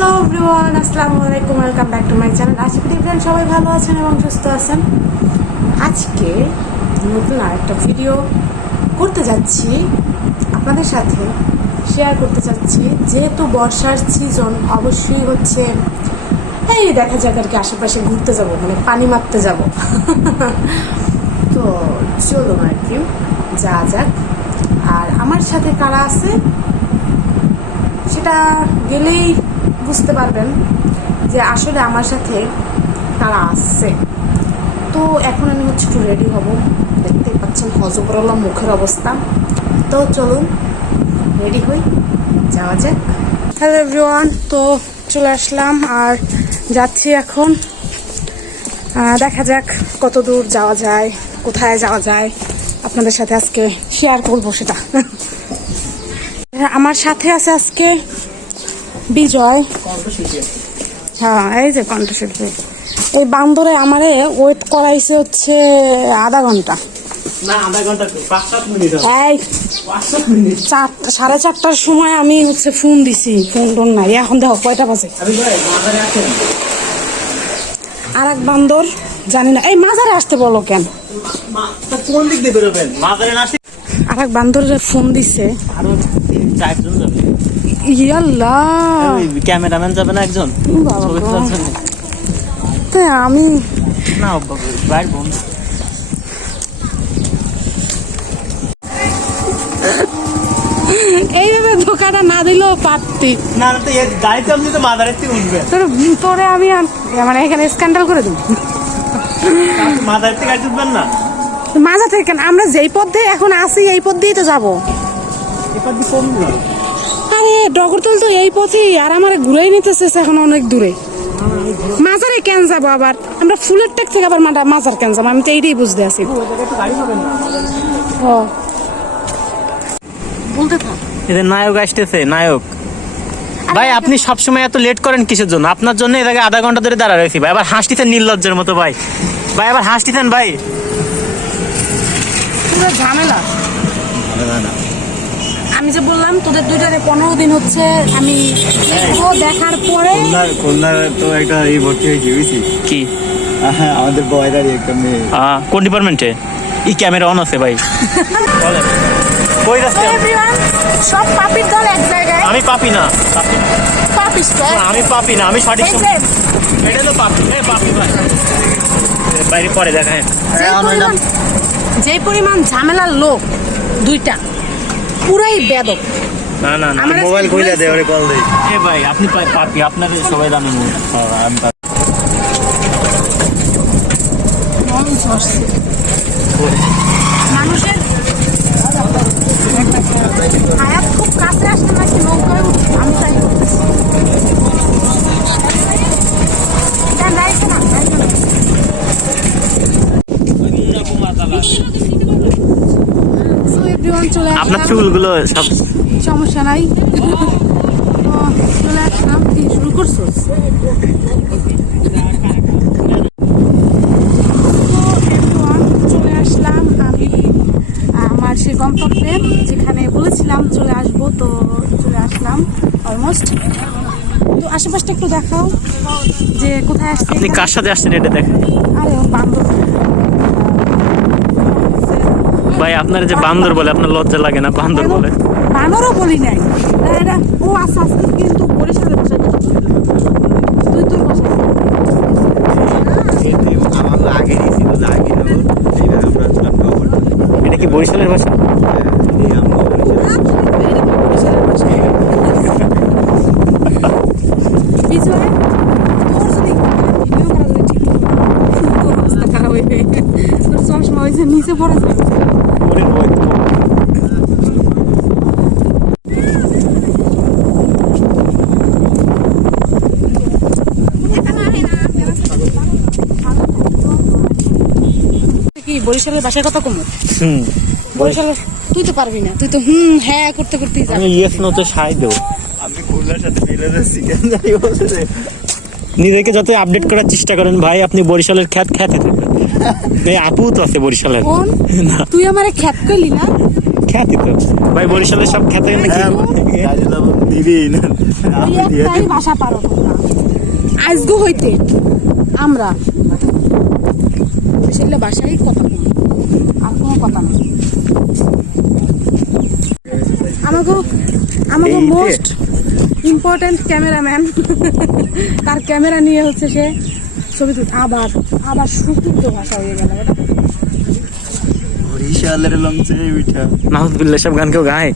Hello everyone আসসালামু আলাইকুম welcome back to my channel আশা করি ফ্রেন্ড সবাই ভালো আছেন এবং সুস্থ আছেন? আজকে নতুন আরেকটা ভিডিও করতে যাচ্ছি। আপনাদের সাথে শেয়ার করতে চাচ্ছি যেহেতু বর্ষার সিজন অবশ্যই হচ্ছে, এই দেখা যাক আর কি আশেপাশে ঘুরতে যাব মানে পানি মারতে যাব। তো চলুন আর কি যা যাক। আর আমার সাথে কারা আছে? সেটা গেলেই বুঝতে পারবেন যে আসলে আমার সাথে তারা আসছে তো এখন আমি হচ্ছে একটু রেডি হব। দেখতেই পাচ্ছেন হজবরলা মুখের অবস্থা। তো চলুন রেডি হই। যাওয়া যাক। হ্যালো এভরিওয়ান তো চলে আসলাম আর যাচ্ছি এখন। দেখা যাক কত দূর যাওয়া যায়, কোথায় যাওয়া যায়। আপনাদের সাথে আজকে শেয়ার করব সেটা। আমার সাথে আছে আজকে বিজয়। হ্যাঁ এই যে কণ্ঠশিল্পী। এই বান্দরে আমারে ওয়েট করাইছে হচ্ছে আধা ঘণ্টা। সাড়ে চারটার সময় আমি হচ্ছে ফোন দিছি ফোন টোন নাই। এখন দেখো কয়টা বাজে। আর এক বান্দর জানি না। এই মাঝারে আসতে বলো কেন? আর এক বান্দরের ফোন দিছে। আরও চারজন যাবে। ইয়াল্লা। ওই ক্যামেরাম্যান যাবে না একজন? ছবি তোলার জন্য। আমি না বাইর বন্ধ এইভাবে ধোকাটা না দিলেও পারতি। না না তো গাড়িতে আপনি তো মাঝারে থেকে উঠবেন। তোর তোরে আমি মানে এখানে স্ক্যান্ডাল করে দেবো। মাঝারে থেকে গাড়ি উঠবেন না? মাজা থেকে আমরা যেই পথ দিয়ে এখন আসি এই পথ দিয়েই তো যাব। এবার দিয়ে কম ডগরতল তো এই পথেই আর আমার ঘুরেই নিতেছে এখন অনেক দূরে। মাজারে কেন যাব আবার? আমরা ফুলের টেক থেকে আবার মাটা মাজার কেন যাব? আমি তো এইটাই বুঝতে আছি। ও। বলতে থাক। এদের নায়ক আসতেছে নায়ক। ভাই আপনি সবসময় এত লেট করেন কিসের জন্য? আপনার জন্য এই জায়গায় আধা ঘণ্টা ধরে দাঁড়া রয়েছি ভাই। আবার হাসতেছেন নির্লজ্জের মতো ভাই। ভাই আবার হাসতেছেন ভাই। পুরো ঝামেলা। আমি যে বললাম তোদের দুইটারে পনেরো দিন হচ্ছে আমি দেখার পরে খুলনার তো একটা এই ভর্তি হয়েছে বুঝছি কি? হ্যাঁ আমাদের বয়দারি একটা মেয়ে। কোন ডিপার্টমেন্টে ই ক্যামেরা অন আছে ভাই। কই সব পাপির দল এক জায়গায়। আমি পাপি না। পাপি আমি পাপি না আমি সঠিক যে, এটা তো পাপি এ পাপি ভাই। বাইরে পরে দেখায় যেই পরিমাণ ঝামেলার লোক দুইটা। পুরাই বেদক। না না না আমার মোবাইল খুলে দে ওরে কল দে। এ ভাই আপনি পাপি সবাই জানেন আমি ঝরছে। মানুষের হায়াত খুব কাছে আসলে নাকি নৌকায় উঠবে আমি তাই করতেছি যান, যাইছে না, যাইছে না। So everyone চলে আপনার আসলাম। চুলগুলো সব সমস্যা নাই। চলে আসলাম কি শুরু করছ? চলে আসলাম আমি আমার সে গন্তব্যে যেখানে বলেছিলাম চলে আসব তো চলে আসলাম অলমোস্ট তো আশেপাশটা একটু দেখাও যে কোথায় আসছে আপনি কার সাথে আসছেন এটা দেখেন। আরে বান্ধব। ভাই আপনার যে বান্দর বলে আপনার লজ্জা লাগে না বান্দর বলে? বানরও বলি নাই। এটা- এটা ও আস্তে আস্তে কিন্তু বরিশালের ভাষায় তুই তোর ভাষায় এটা কি বরিশালের ভাষা এই আমরা এটা তো বরিশালের ভাষায়। বিজয়, তোর যদি ভিডিও করা যদি ঠিক মতো না হয়, তোর অবস্থা খারাপ হইবে। তোর চশমা ওই যে নিচে পড়ে যাবে। কি বরিশালের ভাষায় কথা কমো? হুম। বরিশালের তুই তো পারবি না তুই তো হুম হ্যাঁ করতে করতেই যাবি। আমি ইয়েস নো তো সাই দেও আপনি খুলনার সাথে মিলে যাচ্ছি কেন জানি বলছে নিজেকে যত আপডেট করার চেষ্টা করেন ভাই আপনি বরিশালের খ্যাত খ্যাতে থাকবেন এই আপু তো আছে বরিশালের। তুই আমারে খ্যাত করলি না? খ্যাতি তো। ভাই বরিশালের সব খ্যাতি নাকি কাজে লবণ দিবি না? আমি ভাষা পারো আজগো হইতে আমরা বরিশালের ভাষাই কথা বলি আর কোনো কথা নেই। আমাকে আমাকে মোস্ট ইম্পর্টেন্ট ক্যামেরাম্যান তার ক্যামেরা নিয়ে হচ্ছে সে ছবি তুল আবার আবার সুকৃত ভাষা হয়ে গেল এটা। বরিশালের লঞ্চে উঠা। নাহজবিল্লা সব গান কেউ গায়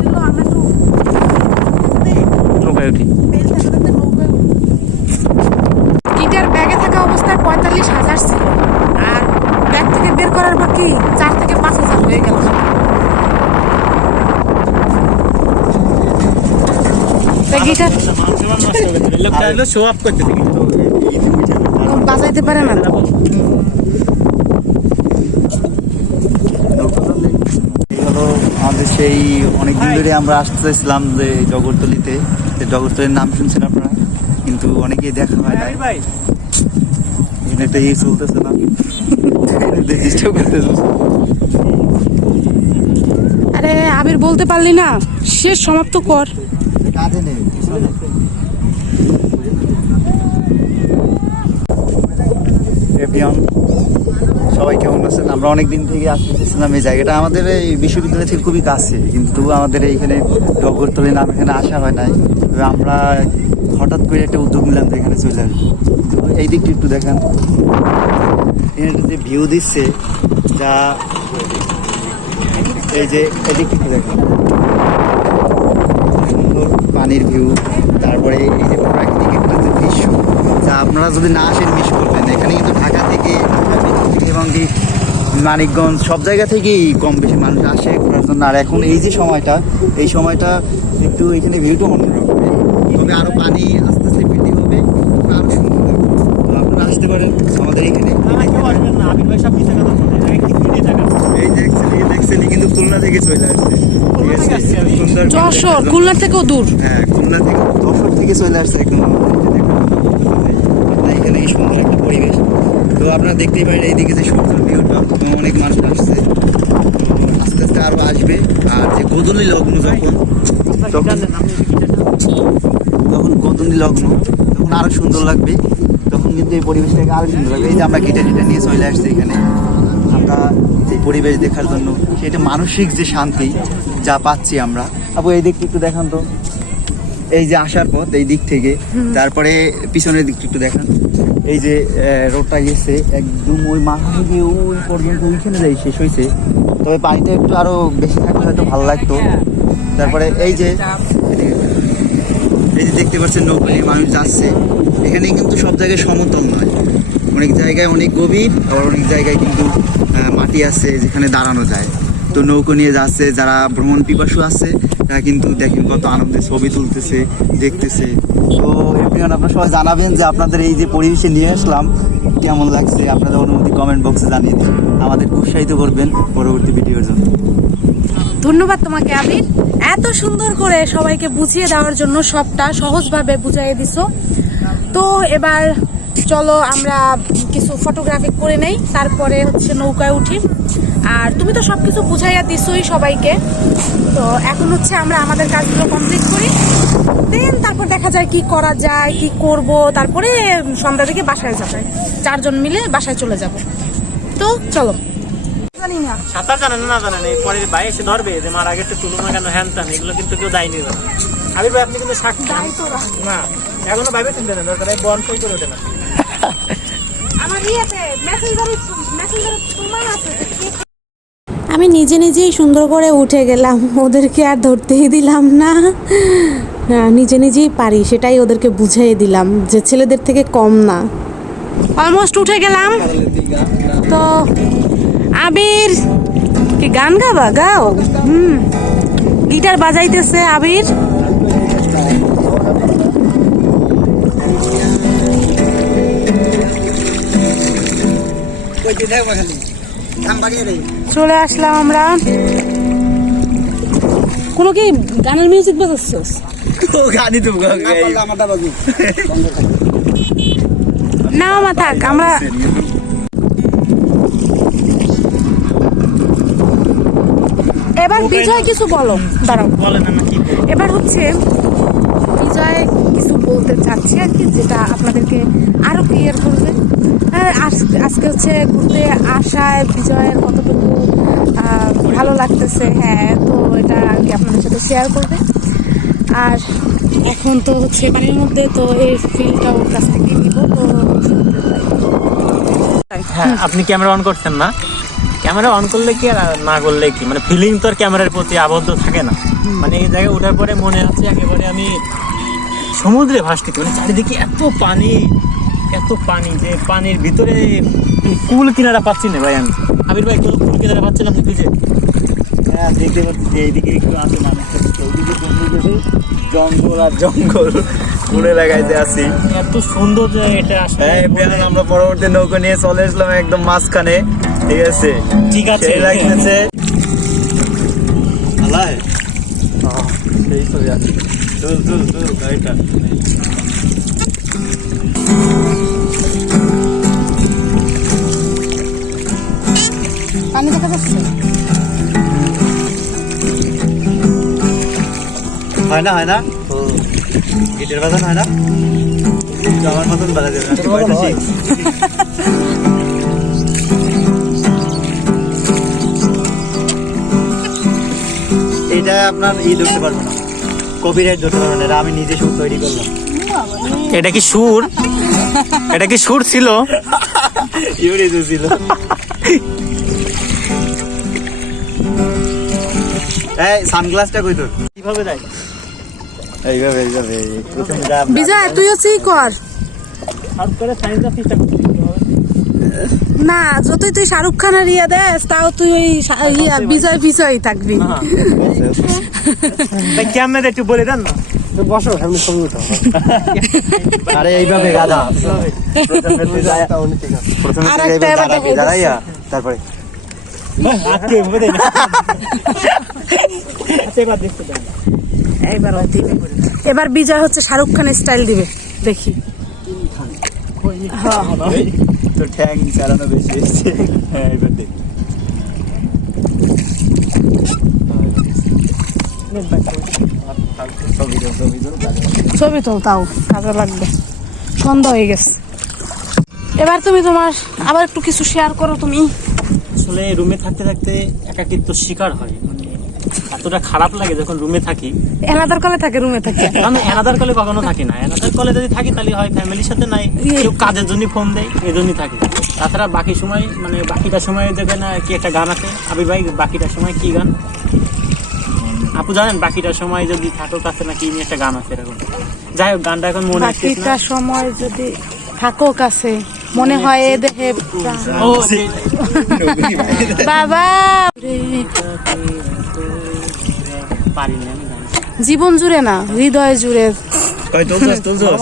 দিলো, আমরা একটু নৌকায় উঠি গিটার ব্যাগে থাকা অবস্থায় পঁয়তাল্লিশ হাজার ছিল আর ব্যাগ থেকে বের করার পর কি চার থেকে পাঁচ হাজার হয়ে গেল তা গিটার শো আপ করতে থাকি বাজাইতে পারে না আমাদের সেই অনেকদিন ধরে আমরা আসতে চাইছিলাম যে জগরতলিতে। যে জগরতলির নাম শুনছেন আপনারা? কিন্তু অনেকেই দেখা হয় না ভাই। একটা ইয়ে চলতেছে না? ডিস্টার্ব করতেছে। আরে আবির বলতে পারলি না। শেষ সমাপ্ত কর। কাজে নেই। এভিয়ন সবাই কেমন আছেন? আমরা অনেক দিন থেকে আসতেছিলাম এই জায়গাটা আমাদের এই বিশ্ববিদ্যালয় থেকে খুবই কাছে, কিন্তু আমাদের এইখানে ডগরতলি নাম এখানে আসা হয় নাই। আমরা হঠাৎ করে একটা উদ্যোগ নিলাম যে এখানে চলে আসব। এই দিকটা একটু দেখান। এখানে যে ভিউ দিচ্ছে, যা এই যে এদিকটা একটু দেখেন। সুন্দর পানির ভিউ তারপরে এই যে প্রাকৃতিক একটা যে দৃশ্য যা আপনারা যদি না আসেন মিস করবেন। এখানে কিন্তু ঢাকা থেকে এবং কি মানিকগঞ্জ সব জায়গা থেকেই কম বেশি মানুষ আসে ঘোরার জন্য। আর এখন এই যে সময়টা এই সময়টা একটু এখানে ভিউটা অন্যরকম। তবে আরও পানি আস্তে আস্তে বৃদ্ধি হবে। আরও সুন্দর আপনারা আসতে পারেন আমাদের এখানে। এই দেখছেন কিন্তু খুলনা থেকে চলে আসছে। যশোর খুলনা থেকেও দূর। হ্যাঁ খুলনা থেকে যশোর থেকে চলে আসছে একদম না, এখানে এই সুন্দর একটা পরিবেশ। তো আপনারা দেখতেই পারেন, এইদিকে যে সূর্য ভিউটা অনেক মানুষ আসছে। আস্তে আস্তে আরও আসবে। আর যে গোধূলি লগ্ন যখন তখন গোধূলি লগ্ন, তখন আরও সুন্দর লাগবে। তখন কিন্তু এই পরিবেশটাকে আরও সুন্দর লাগবে। এই যে আমরা গিটার টিটার নিয়ে চলে আসছি এখানে। আমরা যে পরিবেশ দেখার জন্য, সেটা মানসিক যে শান্তি যা পাচ্ছি আমরা। আপু, এই দিকটা একটু দেখান তো। এই যে আসার পথ এই দিক থেকে। তারপরে পিছনের দিকটা একটু দেখান। এই যে রোডটা গেছে একদম ওই মাথা থেকে ওই পর্যন্ত ওইখানে যাই শেষ হয়েছে তবে পানিটা একটু আরও বেশি থাকলে হয়তো ভালো লাগতো। তারপরে এই যে এই যে দেখতে পাচ্ছেন নৌকা নিয়ে মানুষ যাচ্ছে। এখানে কিন্তু সব জায়গায় সমতল নয়। অনেক জায়গায় অনেক গভীর আবার অনেক জায়গায় কিন্তু মাটি আছে যেখানে দাঁড়ানো যায়। তো নৌকো নিয়ে যাচ্ছে, যারা ভ্রমণ পিপাসু আছে, তারা কিন্তু দেখেন কত আনন্দে ছবি তুলতেছে, দেখতেছে। তো এভরিওয়ান, আপনারা সবাই জানাবেন যে আপনাদের এই যে পরিবেশে নিয়ে আসলাম, কেমন লাগছে? আপনাদের অনুমতি কমেন্ট বক্সে জানিয়ে দিন। আমাদের উৎসাহিত করবেন পরবর্তী ভিডিওর জন্য। ধন্যবাদ তোমাকে, আবির। এত সুন্দর করে সবাইকে বুঝিয়ে দেওয়ার জন্য সবটা সহজভাবে বুঝাইয়ে দিছো। তো এবার চলো আমরা কিছু ফটোগ্রাফি করে নেই, তারপরে হচ্ছে নৌকায় উঠি। আর তুমি তো সবকিছু বুঝাইয়া দিছোই সবাইকে। তো এখন হচ্ছে আমরা আমাদের কাজগুলো কমপ্লিট করি। দেন তারপর দেখা যায় কি করা যায় কি করব তারপরে সন্ধ্যা থেকে বাসায় যাবে। চারজন মিলে বাসায় চলে যাব। তো চলো। জানি না। সাঁতার জানেন না জানেন এই পরে ভাই এসে ধরবে যে মার হ্যান ত্যান এগুলো কিন্তু কেউ দায় আবির ভাই আপনি কিন্তু সাক্ষী। না এখনও ভাইবে চিনতে না দরকার বন সই করে ওঠে না। আমার ইয়েতে মেসেঞ্জারে আমি নিজে নিজেই সুন্দর করে উঠে গেলাম। ওদেরকে আর ধরতেই দিলাম না। নিজে নিজেই পারি, সেটাই ওদেরকে বুঝিয়ে দিলাম যে ছেলেদের থেকে কম না। অলমোস্ট উঠে গেলাম। তো আবির, কি গান গাবা? গাও। হুম। গিটার বাজাইতেছে আবির। চলে আসলাম আমরা। কোনো কি গানের মিউজিক বাজাচ্ছস? গানি তো না মা থাক আমরা এবার বিজয় কিছু বলো। দাঁড়াও। বলেন না কি এবার হচ্ছে বিজয় কিছু বলতে চাচ্ছে আর কি যেটা আপনাদেরকে আরও ক্লিয়ার করবে। আজ- আজকে হচ্ছে ঘুরতে আসায় বিজয়ের কতটুকু ভালো লাগতেছে হ্যাঁ তো এটা আর কি আপনাদের সাথে শেয়ার করবে। আর এখন তো হচ্ছে বাড়ির মধ্যে তো এই ফিলটা ওর কাছ থেকে নিব তো হ্যাঁ আপনি ক্যামেরা অন করছেন না? ক্যামেরা অন করলে কি আর না করলে কি? মানে ফিলিং তো আর ক্যামেরার প্রতি আবদ্ধ থাকে না। মানে এই জায়গায় ওঠার পরে মনে হচ্ছে একেবারে আমি সমুদ্রে ভাসতেছি মানে চারিদিকে এত পানি এত পানি যে পানির ভিতরে কুল কিনারা পাচ্ছি না ভাই আমি। আবির ভাই কোনো কুল কিনারা পাচ্ছেন আপনি খুঁজে হ্যাঁ দেখতে পাচ্ছি যে এইদিকে একটু আছে মানুষ ওইদিকে বন্ধু জঙ্গল আর জঙ্গল। মনে লাগাইতে আছি এত সুন্দর যে এটা হ্যাঁ আমরা পরবর্তী নৌকো নিয়ে চলে আসলাম একদম মাঝখানে। ঠিক আছে? ঠিক আছে লাগতেছে। আলাই সেই ছবি আছে। পানি দেখা যাচ্ছে? হয় না হয় না? ও, গিটার বাজান হয় না? আমার মতন বাজা দেবে এটা আপনার ই ধরতে পারব না। কপিরাইট ধরতে পারব না আমি নিজে সুর তৈরি করলাম। এটা কি সুর? এটা কি সুর ছিল? ইউরি ছিল। এই সানগ্লাসটা কই তোর? কীভাবে দেয়? এইভাবে এইভাবে এই প্রথমে যা বিজয় তুই হচ্ছে কর। হাত করে সাইজটা চেষ্টা করতে। না যতই তুই শাহরুখ খানের ইয়া দেস তাও তুই ওই ইয়া বিজয় বিজয় থাকবি ক্যামেরা একটু বলে দেন না আরে আর এইভাবে এবার তারপরে আচ্ছা বিজয় হচ্ছে শাহরুখ খানের স্টাইল দিবে দেখি হ্যাঁ তো ঠ্যাং চালানো বেশি এসছে হ্যাঁ এবার দেখ ছবি তো তাও কাজে লাগবে। সন্ধ্যা হয়ে গেছে। এবার তুমি তোমার আবার একটু কিছু শেয়ার করো তুমি। আসলে রুমে থাকতে থাকতে একাকিত্ব শিকার হয়। এতটা খারাপ লাগে যখন রুমে থাকি। এনাদার কলে থাকে রুমে থাকে। এনাদার কলে কখনো থাকি না। এনাদার কলে যদি থাকি তাহলে হয় ফ্যামিলির সাথে নাই। কেউ কাজের জন্য ফোন দেয় এই জন্যই থাকি। তাছাড়া বাকি সময় মানে বাকিটা সময় দেখবেন না কি একটা গান আছে? আবির ভাই বাকিটা সময় কি গান? আপু জানেন বাকিটা সময় যদি থাকো কাছে না কি নিয়ে একটা গান আছে এরকম? যাই হোক গানটা এখন মনে বাকিটা সময় যদি থাকো কাছে। মনে হয় এ দেহে বাবা! জীবন জুড়ে না হৃদয় জুড়ে। কই তুলছস তুলছস?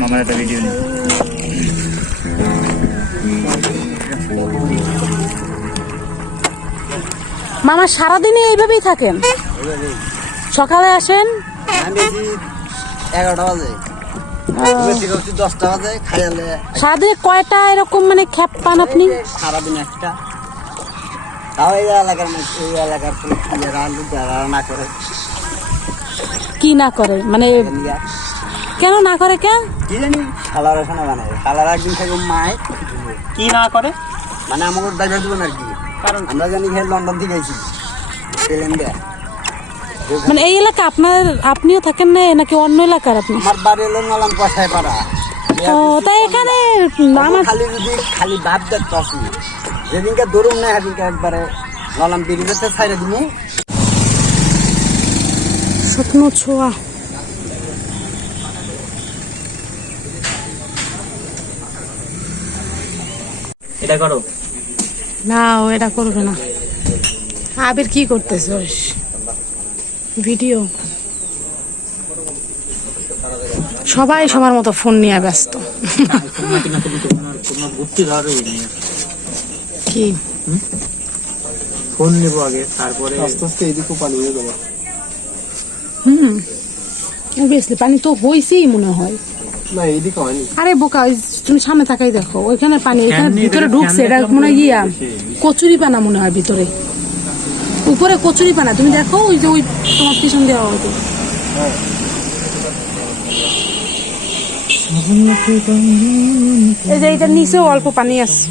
মামার একটা ভিডিও নেই মামা সারাদিনই এইভাবেই থাকেন? সকালে আসেন? এগারোটা বাজে। দশটা বাজে খাইলে সারাদিনে কয়টা এরকম মানে খ্যাপ পান আপনি? সারাদিন একটা। তাও এই এলাকার এই এলাকার ইয়েরা যারা না করে। কি না করে? মানে কেন না করে কেন কি জানি খালার ওখানে বানায়। খালার একদিন থেকে মায়। কি না করে? মানে আমাকে ড্রাইভার দেবেন আর কি। কারণ? আমরা জানি লন্ডন থেকে আইছি। প্লেন দেয়া মানে এই এলাকা আপনার আপনিও থাকেন না নাকি অন্য এলাকার আপনি? আমার বাড়ি হলো নলাম কষায় পাড়া ও তাই এখানে আমার খালি যদি খালি ভাত দেখতে আসি যেদিনকে দৌড়ুম না সেদিনকে একবারে নলাম ব্রিজেতে ছাইড়ে দিমু। স্বপ্ন ছোঁয়া। এটা করো। না ও এটা করবে না। আবির কি করতেছিস ভিডিও। সবাই সবার মতো ফোন নিয়ে ব্যস্ত। কি? ফোন নেব আগে তারপরে হুম। অবভিয়াসলি পানি তো হয়েছেই মনে হয়। না এইদিকে হয়নি। আরে বোকা ওই তুমি সামনে তাকাই দেখো। ওইখানে পানি এখানে ভিতরে ঢুকছে এটা মনে হয় ইয়া কচুরি পানা মনে হয় ভিতরে। উপরে কচুরি পানা তুমি দেখো ওই যে ওই তোমার পিছন দেওয়া হতো এই যে এইটার নিচেও অল্প পানি আছে।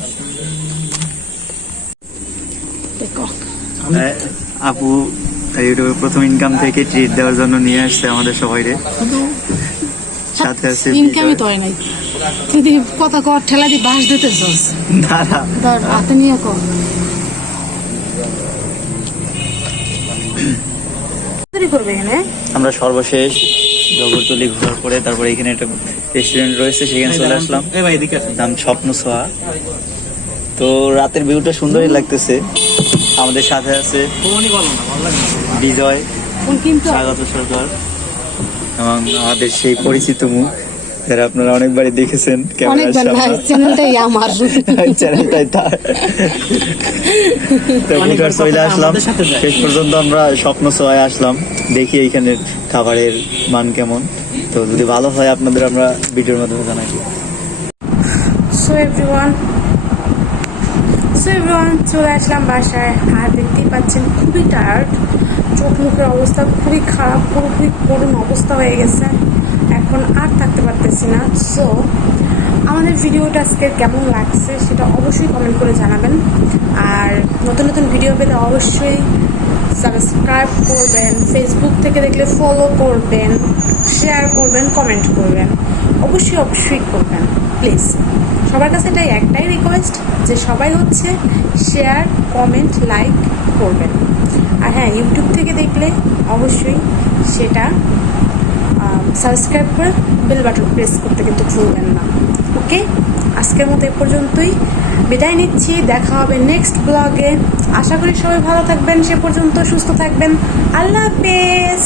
আপু ইউটিউবে প্রথম ইনকাম থেকে ট্রিট দেওয়ার জন্য নিয়ে আসছে আমাদের সবাইরে। সাথে আছে ইনকামই তো হয় নাই। তুই দি কথা কর ঠেলা দিয়ে বাঁশ দিতে চাস। দাঁড়া। হাতে নিয়ে কর। করবে এখানে? আমরা সর্বশেষ জগরতলি ঘোরার পরে তারপরে এখানে একটা রেস্টুরেন্ট রয়েছে সেখানে চলে আসলাম। এই ভাই এদিকে আসেন। নাম স্বপ্ন সোহা। তো রাতের ভিউটা সুন্দরই লাগতেছে। আমাদের সাথে আছে। বিজয় স্বাগত সরকার। এবং আমাদের সেই পরিচিত মুখ যারা আপনারা অনেকবারই দেখেছেন অনেকবার না চ্যানেলটাই আমার। চ্যানেলটাই তার। তো অনেকবার চলে আসলাম। শেষ পর্যন্ত আমরা স্বপ্ন সহায় আসলাম। দেখি এইখানের খাবারের মান কেমন। তো যদি ভালো হয় আপনাদের আমরা ভিডিওর মাধ্যমে জানাই দিব। সো এভরিওয়ান সো এভরিওয়ান চলে আসলাম বাসায়। আর দেখতেই পাচ্ছেন খুবই টায়ার্ড চোখ মুখের অবস্থা খুবই খারাপ পুরোপুরি করুণ অবস্থা হয়ে গেছে। এখন আর থাকতে পারতেছি না। সো আমাদের ভিডিওটা আজকে কেমন লাগছে সেটা অবশ্যই কমেন্ট করে জানাবেন। আর নতুন নতুন ভিডিও পেতে অবশ্যই সাবস্ক্রাইব করবেন ফেসবুক থেকে দেখলে ফলো করবেন শেয়ার করবেন কমেন্ট করবেন। অবশ্যই অবশ্যই করবেন। প্লিজ সবার কাছে এটাই একটাই রিকোয়েস্ট যে সবাই হচ্ছে শেয়ার কমেন্ট লাইক করবেন। আর হ্যাঁ ইউটিউব থেকে দেখলে অবশ্যই সেটা সাবস্ক্রাইব করে বেল বাটন প্রেস করতে কিন্তু ভুলবেন না। ওকে? আজকের মতো এ পর্যন্তই। বিদায় নিচ্ছি। দেখা হবে নেক্সট ব্লগে আশা করি সবাই ভালো থাকবেন। সে পর্যন্ত সুস্থ থাকবেন। আল্লাহ হাফেজ।